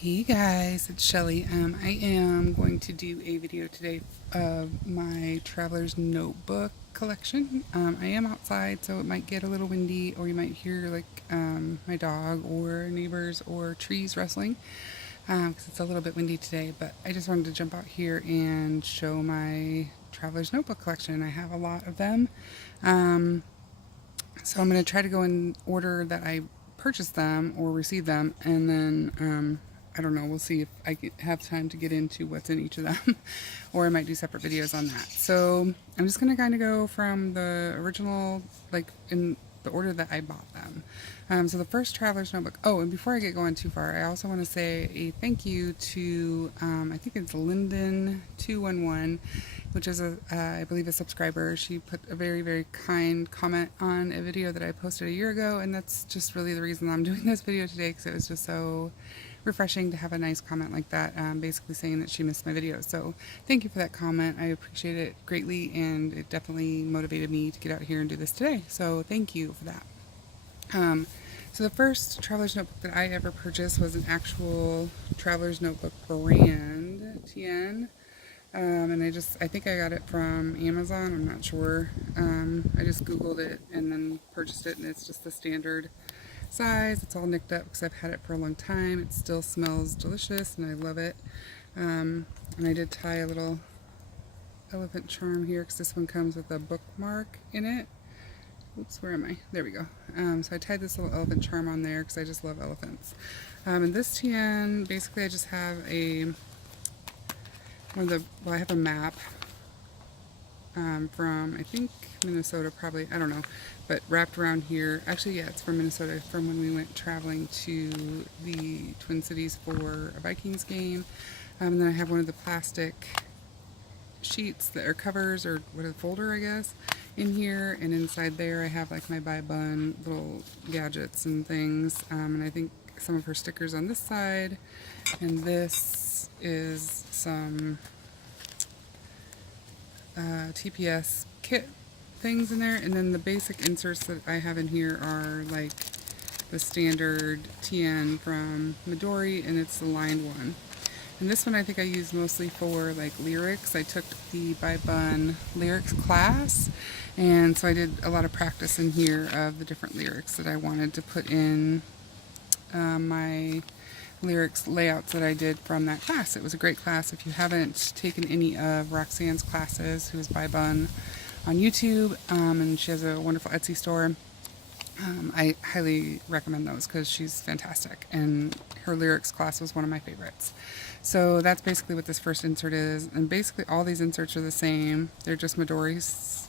Hey guys, it's Shelly. I am going to do a video today of my traveler's notebook collection. I am outside, so it might get a little windy, or you might hear like my dog or neighbors or trees rustling because it's a little bit windy today. But I just wanted to jump out here and show my traveler's notebook collection. I have a lot of them. So I'm going to try to go in order that I purchased them or received them, and then I don't know, we'll see if I have time to get into what's in each of them, or I might do separate videos on that. So I'm just going to kind of go from the original, like in the order that I bought them. So the first Traveler's Notebook. Oh, and before I get going too far, I also want to say a thank you to, I think it's Linden211, which is I believe a subscriber. She put a very, very kind comment on a video that I posted a year ago, and that's just really the reason I'm doing this video today, because it was just so refreshing to have a nice comment like that, basically saying that she missed my video. So thank you for that comment. I appreciate it greatly, and it definitely motivated me to get out here and do this today. So thank you for that. So the first Traveler's Notebook that I ever purchased was an actual Traveler's Notebook brand, TN. And I think I got it from Amazon, I'm not sure. I just Googled it and then purchased it, and it's just the standard size. It's all nicked up because I've had it for a long time. It still smells delicious and I love it. And I did tie a little elephant charm here because this one comes with a bookmark in it. Oops, where am I? There we go. So I tied this little elephant charm on there because I just love elephants. And this TN, basically I just have I have a map from, I think, Minnesota, probably, I don't know, but wrapped around here. Actually, yeah, it's from Minnesota, from when we went traveling to the Twin Cities for a Vikings game. And then I have one of the plastic sheets that are covers, or what, a folder, I guess, in here. And inside there I have like my Buy Bun little gadgets and things. And I think some of her stickers on this side. And this is some TPS kit things in there, and then the basic inserts that I have in here are like the standard TN from Midori, and it's the lined one. And this one I think I use mostly for like lyrics. I took the By Bun lyrics class, and so I did a lot of practice in here of the different lyrics that I wanted to put in my lyrics layouts that I did from that class. It was a great class. If you haven't taken any of Roxanne's classes, who is By Bun on YouTube, and she has a wonderful Etsy store, I highly recommend those because she's fantastic, and her lyrics class was one of my favorites. So that's basically what this first insert is, and basically all these inserts are the same. They're just Midori's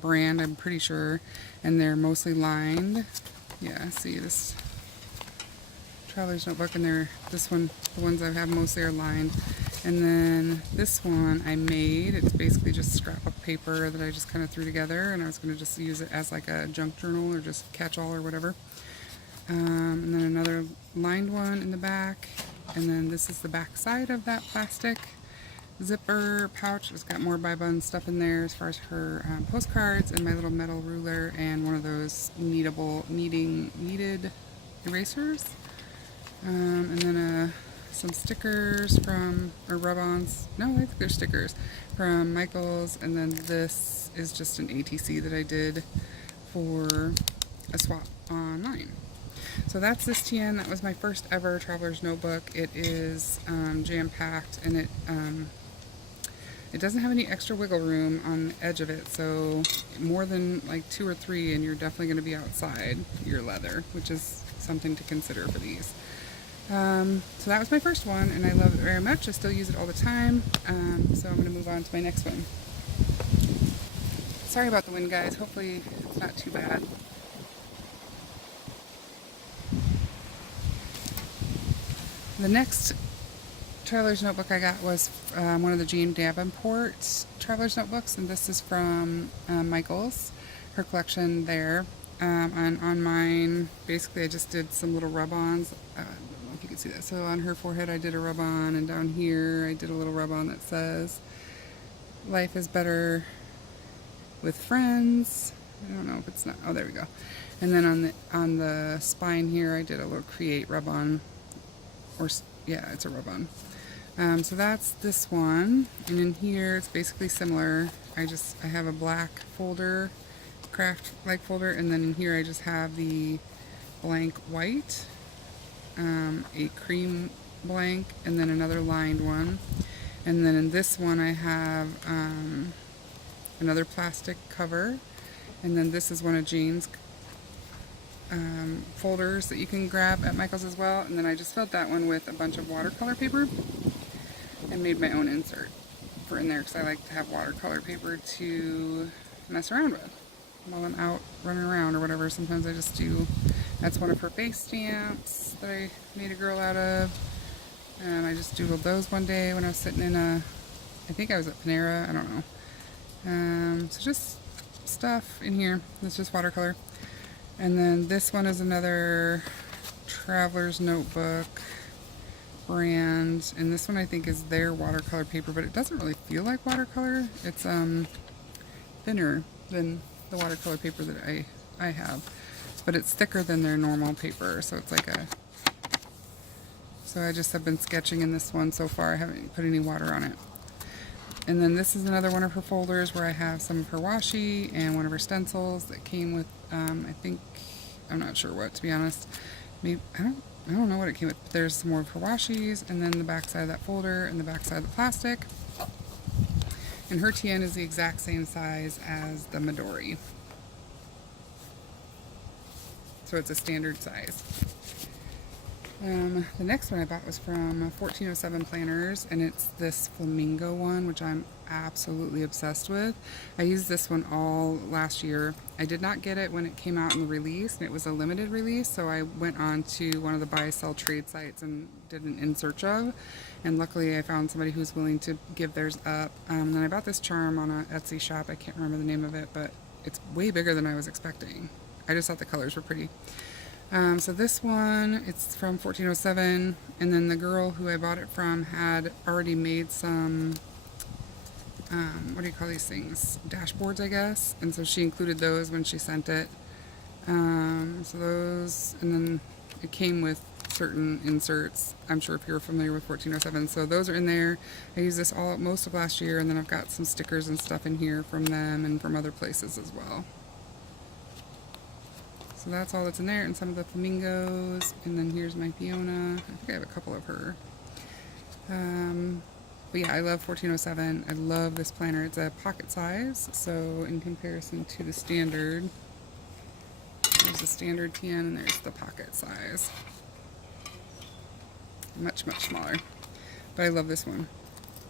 brand, I'm pretty sure, and they're mostly lined. Yeah, see this Traveler's Notebook, and this one, the ones I have mostly are lined. And then this one I made, it's basically just scrapbook paper that I just kind of threw together, and I was going to just use it as like a junk journal or just catch-all or whatever. And then another lined one in the back, and then this is the back side of that plastic zipper pouch. It's got more By Bun stuff in there as far as her postcards, and my little metal ruler, and one of those kneaded erasers. And then some stickers from, or rub-ons, no, I think they're stickers, from Michael's. And then this is just an ATC that I did for a swap online. So that's this TN. That was my first ever Traveler's Notebook. It is jam-packed, and it doesn't have any extra wiggle room on the edge of it, so more than like 2 or 3 and you're definitely going to be outside your leather, which is something to consider for these. So that was my first one, and I love it very much. I still use it all the time. So I'm going to move on to my next one. Sorry about the wind, guys. Hopefully it's not too bad. The next Traveler's Notebook I got was one of the Jane Davenport Traveler's Notebooks, and this is from Michael's, her collection there. On mine, basically I just did some little rub-ons. I don't know if you can see that. So on her forehead I did a rub-on, and down here I did a little rub-on that says, "Life is better with friends." I don't know if it's not, oh there we go. And then on the spine here I did a little create rub-on Yeah, it's a rub-on. So that's this one, and in here it's basically similar. I have a black folder, craft like folder, and then in here I just have the blank white, a cream blank, and then another lined one. And then in this one I have another plastic cover, and then this is one of Jane's folders that you can grab at Michael's as well. And then I just filled that one with a bunch of watercolor paper and made my own insert for in there because I like to have watercolor paper to mess around with while I'm out running around or whatever. Sometimes I just do, that's one of her face stamps that I made a girl out of. And I just doodled those one day when I was sitting in I think I was at Panera, I don't know. So just stuff in here, it's just watercolor. And then this one is another Traveler's Notebook brand, and this one I think is their watercolor paper, but it doesn't really feel like watercolor. It's thinner than the watercolor paper that I have, but it's thicker than their normal paper, so it's like so I just have been sketching in this one so far. I haven't put any water on it. And then this is another one of her folders where I have some of her washi and one of her stencils that came with, I think, I'm not sure what, to be honest. Maybe, I don't know what it came with, but there's some more of her washis, and then the back side of that folder and the back side of the plastic. And her TN is the exact same size as the Midori. So it's a standard size. The next one I bought was from 1407 Planners, and it's this flamingo one, which I'm absolutely obsessed with. I used this one all last year. I did not get it when it came out in the release, and it was a limited release, so I went on to one of the buy sell trade sites and did an in search of, and luckily I found somebody who's willing to give theirs up. And then I bought this charm on an Etsy shop. I can't remember the name of it, but it's way bigger than I was expecting. I just thought the colors were pretty. So this one, it's from 1407, and then the girl who I bought it from had already made some, what do you call these things? Dashboards, I guess. And so she included those when she sent it. So those, and then it came with certain inserts. I'm sure if you're familiar with 1407. So those are in there. I used this most of last year, and then I've got some stickers and stuff in here from them and from other places as well. So that's all that's in there, and some of the flamingos, and then here's my Fiona. I think I have a couple of her. But yeah, I love 1407. I love this planner. It's a pocket size, so in comparison to the standard, there's the standard TN and there's the pocket size. Much, much smaller. But I love this one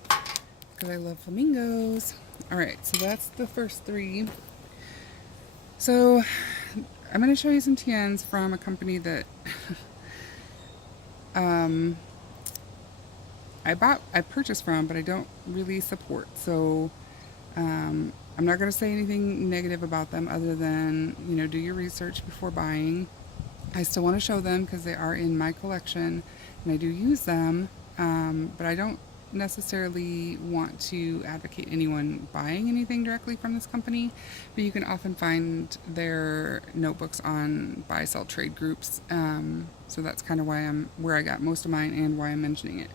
because I love flamingos. Alright, so that's the first three. So I'm going to show you some TNs from a company that I purchased from, but I don't really support. So I'm not going to say anything negative about them other than, you know, do your research before buying. I still want to show them because they are in my collection and I do use them, but I don't necessarily want to advocate anyone buying anything directly from this company, but you can often find their notebooks on buy sell trade groups, so that's kind of where I got most of mine and why I'm mentioning it.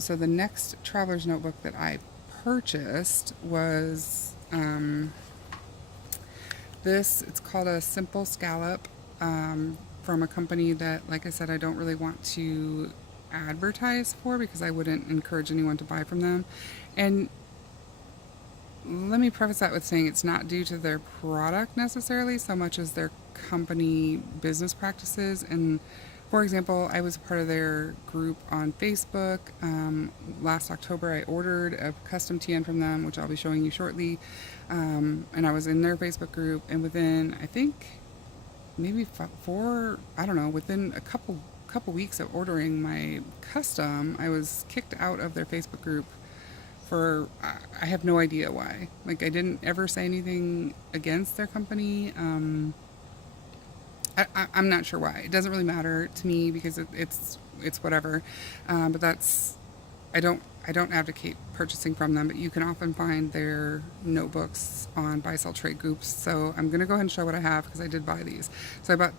So the next Traveler's Notebook that I purchased was it's called a Simple Scallop, from a company that, like I said, I don't really want to advertise for because I wouldn't encourage anyone to buy from them. And let me preface that with saying it's not due to their product necessarily so much as their company business practices. And for example, I was part of their group on Facebook. Last October I ordered a custom TN from them, which I'll be showing you shortly, and I was in their Facebook group, and within, I think, maybe within a couple weeks of ordering my custom, I was kicked out of their Facebook group for, I have no idea why. Like, I didn't ever say anything against their company. I'm not sure why. It doesn't really matter to me because it's whatever. But I don't advocate purchasing from them, but you can often find their notebooks on buy sell trade groups. So I'm going to go ahead and show what I have because I did buy these. So I bought,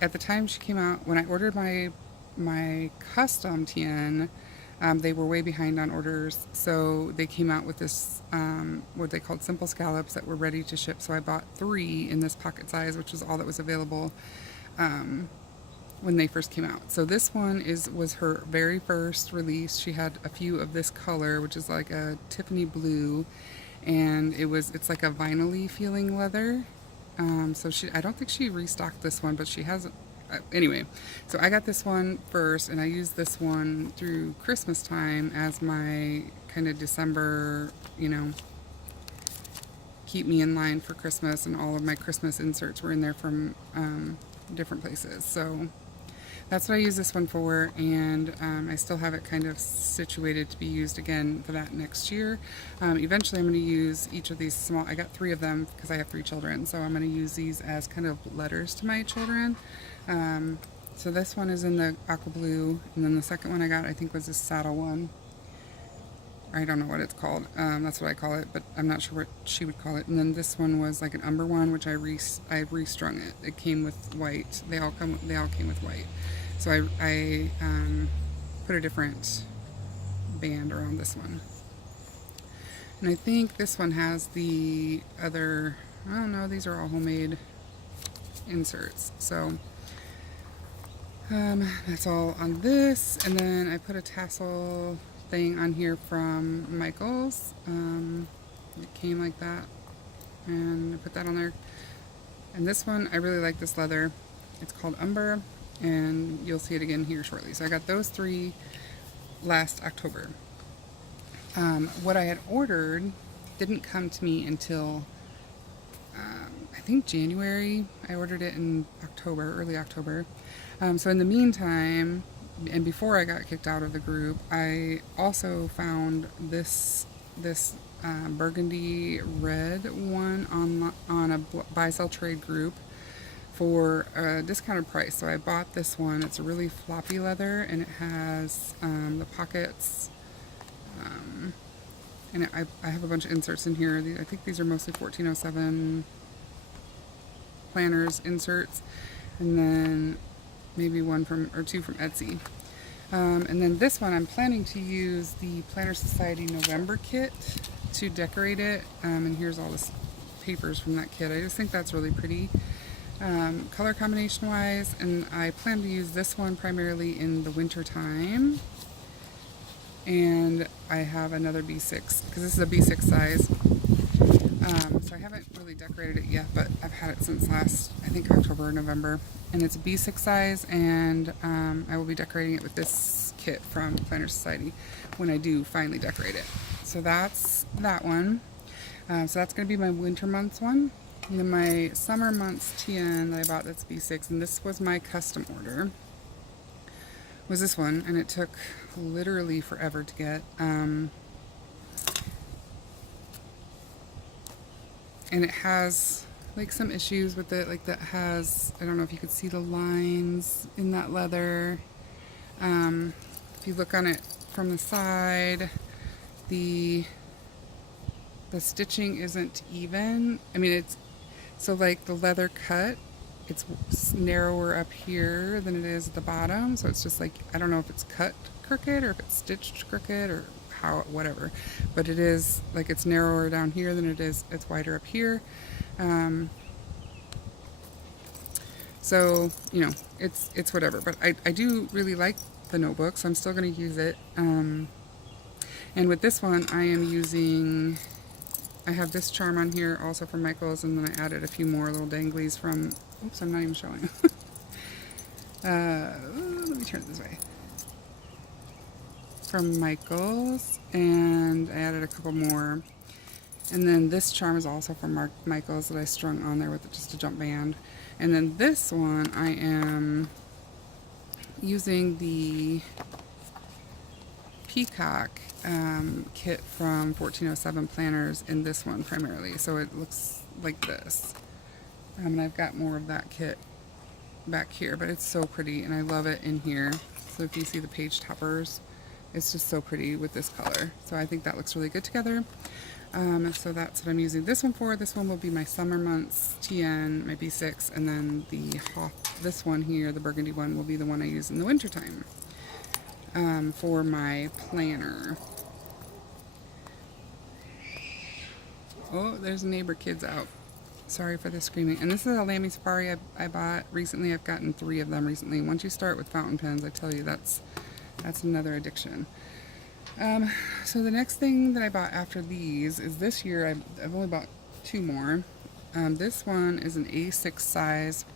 at the time she came out, when I ordered my my custom TN, they were way behind on orders, so they came out with this, what they called simple scallops that were ready to ship. So I bought 3 in this pocket size, which was all that was available when they first came out. So this one was her very first release. She had a few of this color, which is like a Tiffany blue, and it's like a vinyl-y feeling leather. So I don't think she restocked this one, but she hasn't. Anyway, so I got this one first, and I used this one through Christmas time as my kind of December, keep me in line for Christmas, and all of my Christmas inserts were in there from different places. So that's what I use this one for, and I still have it kind of situated to be used again for that next year. Eventually I'm going to use each of these small, I got 3 of them because I have 3 children, so I'm going to use these as kind of letters to my children. So this one is in the aqua blue, and then the second one I got I think was this saddle one. I don't know what it's called. That's what I call it, but I'm not sure what she would call it. And then this one was like an umber one, which I restrung it. It came with white. They all came with white. So I put a different band around this one. And I think this one has the other, I don't know, these are all homemade inserts. So that's all on this. And then I put a tassel thing on here from Michaels. It came like that, and I put that on there. And this one, I really like this leather. It's called Umber, and you'll see it again here shortly. So I got those 3 last October. What I had ordered didn't come to me until I think January. I ordered it in October, early October. So in the meantime, and before I got kicked out of the group, I also found this burgundy red one on a buy sell trade group for a discounted price. So I bought this one. It's a really floppy leather, and it has the pockets, and I have a bunch of inserts in here. I think these are mostly 1407 planners inserts, and then maybe 1 or 2 from Etsy. And then this one, I'm planning to use the Planner Society November kit to decorate it. And here's all the papers from that kit. I just think that's really pretty, color combination wise. And I plan to use this one primarily in the winter time. And I have another B6, because this is a B6 size. So I haven't really decorated it yet, but I've had it since last, I think, October or November. And it's a B6 size, and I will be decorating it with this kit from Planner Society when I do finally decorate it. So that's that one. So that's going to be my winter months one. And then my summer months TN that I bought, that's B6, and this was my custom order, was this one, and it took literally forever to get. And it has like some issues with it, like that has, I don't know if you could see the lines in that leather. If you look on it from the side, the stitching isn't even. I mean, so like the leather cut, it's narrower up here than it is at the bottom. So it's just like, I don't know if it's cut crooked or if it's stitched crooked or how, whatever, but it is like it's narrower down here than it's wider up here. So it's whatever, but I do really like the notebook, so I'm still going to use it. And with this one, I have this charm on here also from Michaels, and then I added a few more little danglies from, oops, I'm not even showing. Let me turn it this way. From Michaels, and I added a couple more. And then this charm is also from Michaels that I strung on there with just a jump band. And then this one, I am using the Peacock kit from 1407 Planners in this one primarily. So it looks like this. And I've got more of that kit back here, but it's so pretty, and I love it in here. So if you see the page toppers, it's just so pretty with this color. So I think that looks really good together. So that's what I'm using this one for. This one will be my summer months TN, my B6, and then the Hoth this one here, the burgundy one, will be the one I use in the wintertime for my planner. Oh, there's neighbor kids out. Sorry for the screaming. And this is a Lamy Safari I bought recently. I've gotten 3 of them recently. Once you start with fountain pens, I tell you, that's another addiction. So the next thing that I bought after these is this year, I've only bought 2 more. This one is an A6 size,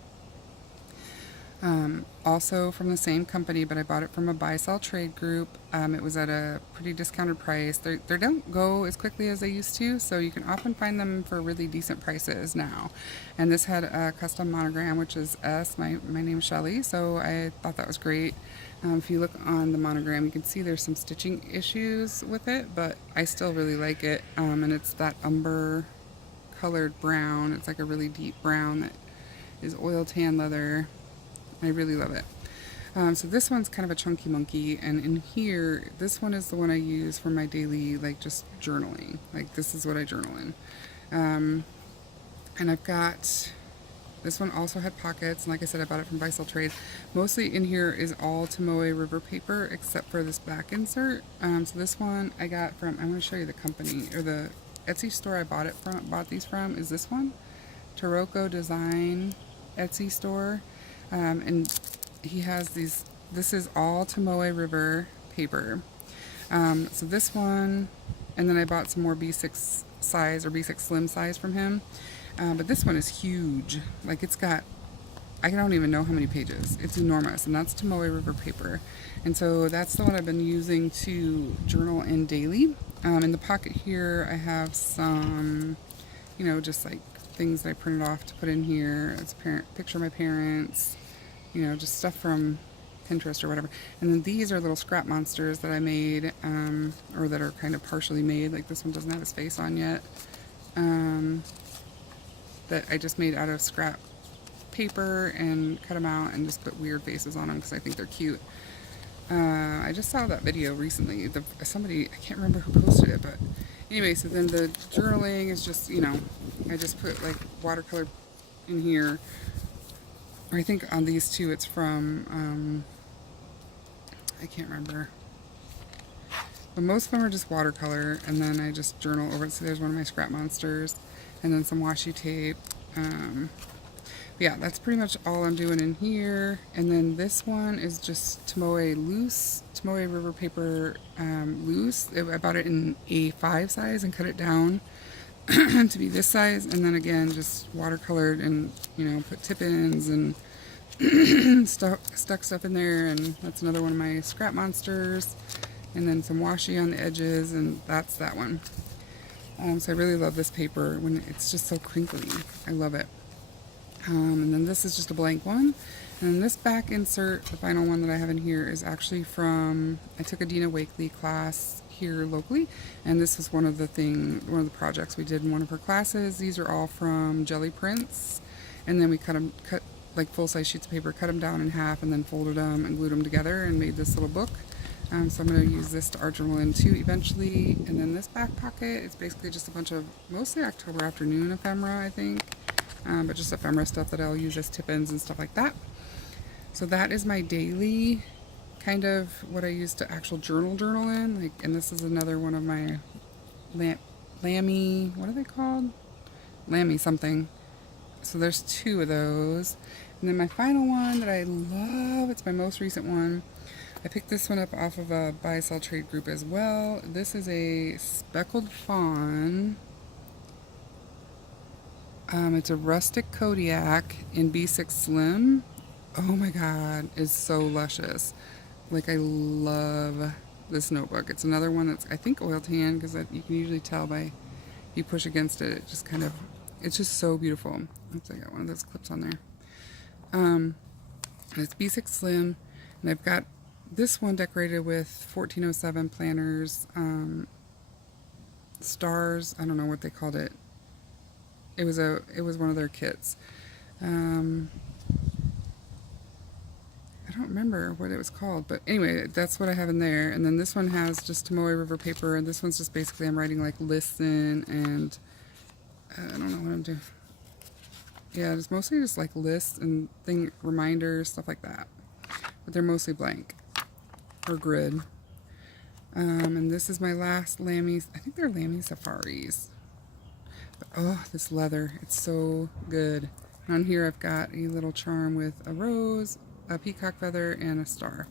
also from the same company, but I bought it from a buy-sell trade group. It was at a pretty discounted price. They don't go as quickly as they used to, so you can often find them for really decent prices now. And this had a custom monogram, which is S. My name is Shelly, so I thought that was great. If you look on the monogram, you can see there's some stitching issues with it, but I still really like it. And it's that umber colored brown. It's like a really deep brown that is oil tan leather. I really love it. So this one's kind of a chunky monkey, and in here, this one is the one I use for my daily, like, just journaling. Like, this is what I journal in. And I've got, this one also had pockets, and like I said, I bought it from Buy-Sell Trade. Mostly in here is all Tomoe River paper, except for this back insert. So this one I got from, I'm going to show you the company, or the Etsy store I bought these from, is this one. Taroko Design Etsy store. And he has these, this is all Tomoe River paper. So this one, and then I bought some more B6 size or B6 slim size from him. But this one is huge. Like, it's got, I don't even know how many pages. It's enormous, and that's Tomoe River paper. And so that's the one I've been using to journal in daily. In the pocket here, I have some, you know, just like things that I printed off to put in here. It's a picture of my parents, you know, just stuff from Pinterest or whatever. And then these are little scrap monsters that I made, or that are kind of partially made. Like this one doesn't have his face on yet. That I just made out of scrap paper and cut them out and just put weird faces on them because I think they're cute. I just saw that video recently. Somebody, I can't remember who posted it, but anyway, so then the journaling is just, you know, I just put like watercolor in here. I think on these two it's from, I can't remember. But most of them are just watercolor, and then I just journal over it. So there's one of my scrap monsters, and then some washi tape. Yeah, that's pretty much all I'm doing in here. And then this one is just Tomoe River paper loose. I bought it in A5 size and cut it down to be this size. And then again, just watercolored and, you know, put tip-ins and stuck stuff in there. And that's another one of my scrap monsters. And then some washi on the edges, and that's that one. So I really love this paper when it's just so crinkly. I love it. And then this is just a blank one. And then this back insert, the final one that I have in here, is actually from, I took a Dina Wakely class here locally, and this is one of the projects we did in one of her classes. These are all from Jelly Prints, and then we cut like full-size sheets of paper, cut them down in half, and then folded them and glued them together and made this little book. So I'm going to use this to art journal in too eventually. And then this back pocket, it's basically just a bunch of mostly October afternoon ephemera, I think. But just ephemera stuff that I'll use as tip-ins and stuff like that. So that is my daily, kind of what I use to actual journal in. Like, and this is another one of my Lamy, what are they called? Lamy something. So there's 2 of those. And then my final one that I love, it's my most recent one. I picked this one up off of a buy-sell trade group as well. This is a Speckled Fawn. It's a rustic Kodiak in B6 Slim. Oh my god, it's so luscious. Like, I love this notebook. It's another one that's, I think, oil tan, because you can usually tell by, if you push against it, it just kind of, it's just so beautiful. Oops, I got one of those clips on there. It's B6 Slim, and I've got this one decorated with 1407 planners, stars. I don't know what they called it. It was one of their kits. I don't remember what it was called, but anyway, that's what I have in there. And then this one has just Tomoe River paper, and this one's just basically I'm writing like listen, and I don't know what I'm doing. Yeah, it's mostly just like lists and reminders, stuff like that. But they're mostly blank or grid. And this is my last Lamy. I think they're Lamy Safaris. But, oh, this leather, it's so good. And on here I've got a little charm with a rose, a peacock feather, and a star.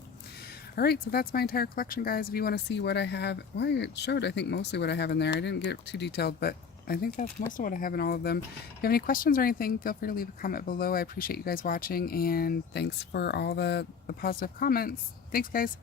Alright, so that's my entire collection, guys. If you want to see what I have, well, it showed, I think, mostly what I have in there. I didn't get too detailed, but I think that's most of what I have in all of them. If you have any questions or anything, feel free to leave a comment below. I appreciate you guys watching, and thanks for all the positive comments. Thanks, guys.